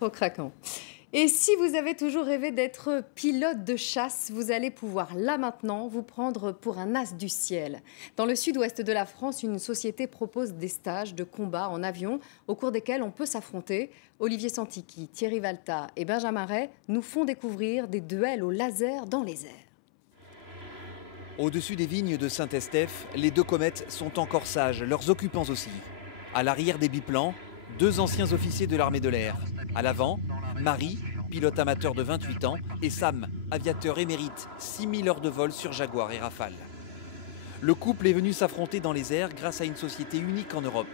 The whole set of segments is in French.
Trop craquant. Et si vous avez toujours rêvé d'être pilote de chasse, vous allez pouvoir là maintenant vous prendre pour un as du ciel. Dans le sud-ouest de la France, une société propose des stages de combat en avion au cours desquels on peut s'affronter. Olivier Santiki, Thierry Valta et Benjamin Ray nous font découvrir des duels au laser dans les airs. Au-dessus des vignes de Saint-Estèphe, les deux comètes sont encore sages, leurs occupants aussi. À l'arrière des biplans, deux anciens officiers de l'armée de l'air. À l'avant, Marie, pilote amateur de 28 ans, et Sam, aviateur émérite, 6000 heures de vol sur Jaguar et Rafale. Le couple est venu s'affronter dans les airs grâce à une société unique en Europe.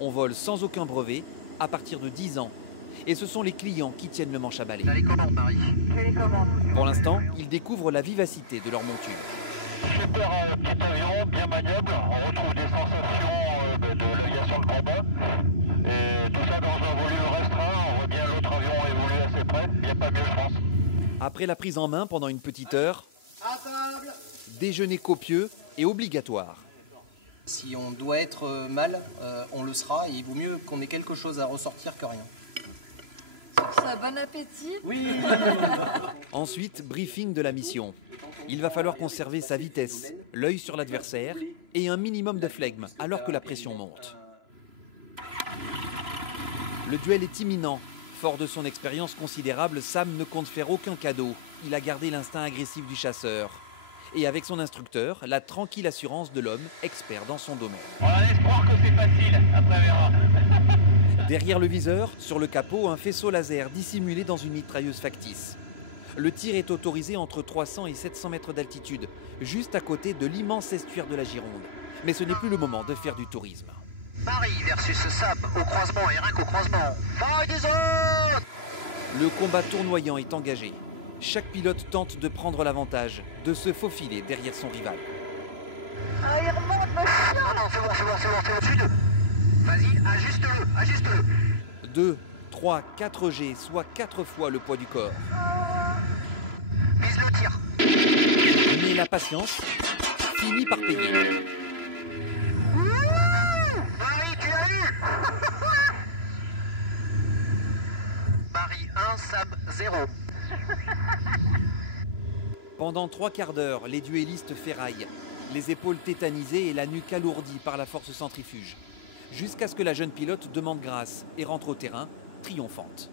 On vole sans aucun brevet, à partir de 10 ans. Et ce sont les clients qui tiennent le manche à balai. Pour l'instant, ils découvrent la vivacité de leur monture. Super petit avion, bien maniable, on retrouve des sensations de navigation de combat. Et tout ça dans un volume restreint, on voit bien l'autre avion évoluer assez près, il n'y a pas mieux je pense. Après la prise en main pendant une petite heure, déjeuner copieux et obligatoire. Si on doit être mal, on le sera et il vaut mieux qu'on ait quelque chose à ressortir que rien. Ça, bon appétit. Oui. Ensuite, briefing de la mission. Il va falloir conserver sa vitesse, l'œil sur l'adversaire et un minimum de flegme alors que la pression monte. Le duel est imminent. Fort de son expérience considérable, Sam ne compte faire aucun cadeau. Il a gardé l'instinct agressif du chasseur. Et avec son instructeur, la tranquille assurance de l'homme, expert dans son domaine. On a l'espoir que c'est facile, après verra. Derrière le viseur, sur le capot, un faisceau laser dissimulé dans une mitrailleuse factice. Le tir est autorisé entre 300 et 700 mètres d'altitude, juste à côté de l'immense estuaire de la Gironde. Mais ce n'est plus le moment de faire du tourisme. Marie versus Sam au croisement et rien qu'au croisement. Marie des autres. Le combat tournoyant est engagé. Chaque pilote tente de prendre l'avantage, de se faufiler derrière son rival. Ah, il remonte, monsieur. Non, non, c'est bon, au-dessus d'eux. Vas-y, ajuste-le. 2, 3, 4 G, soit 4 fois le poids du corps. Vise le tir. Mais la patience finit par payer. Marie, tu l'as eu. Marie 1, Sam 0. Pendant 3 quarts d'heure, les duellistes ferraillent, les épaules tétanisées et la nuque alourdie par la force centrifuge, jusqu'à ce que la jeune pilote demande grâce et rentre au terrain, triomphante.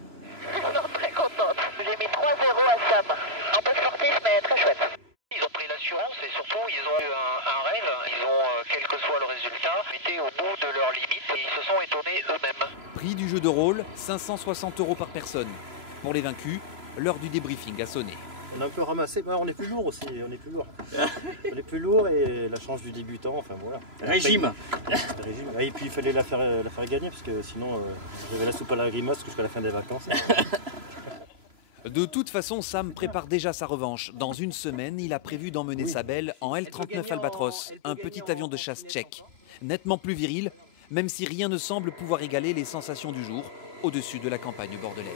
Non, très contente. J'ai mis 3-0 à Sam. Un peu sportif, mais très chouette. Ils ont pris l'assurance et surtout, ils ont eu un rêve. Ils ont, quel que soit le résultat, été au bout de leurs limites et ils se sont étonnés eux-mêmes. Prix du jeu de rôle, 560 € par personne. Pour les vaincus, l'heure du débriefing a sonné. On a un peu ramassé, on est plus lourd aussi, on est plus lourd. On est plus lourd et la chance du débutant, enfin voilà. Régime. Régime. Et puis il fallait la faire gagner parce que sinon j'avais la soupe à la grimace jusqu'à la fin des vacances. De toute façon, Sam prépare déjà sa revanche. Dans une semaine, il a prévu d'emmener sa belle en L-39 Albatros, un petit avion de chasse tchèque. Nettement plus viril, même si rien ne semble pouvoir égaler les sensations du jour au-dessus de la campagne bordelaise.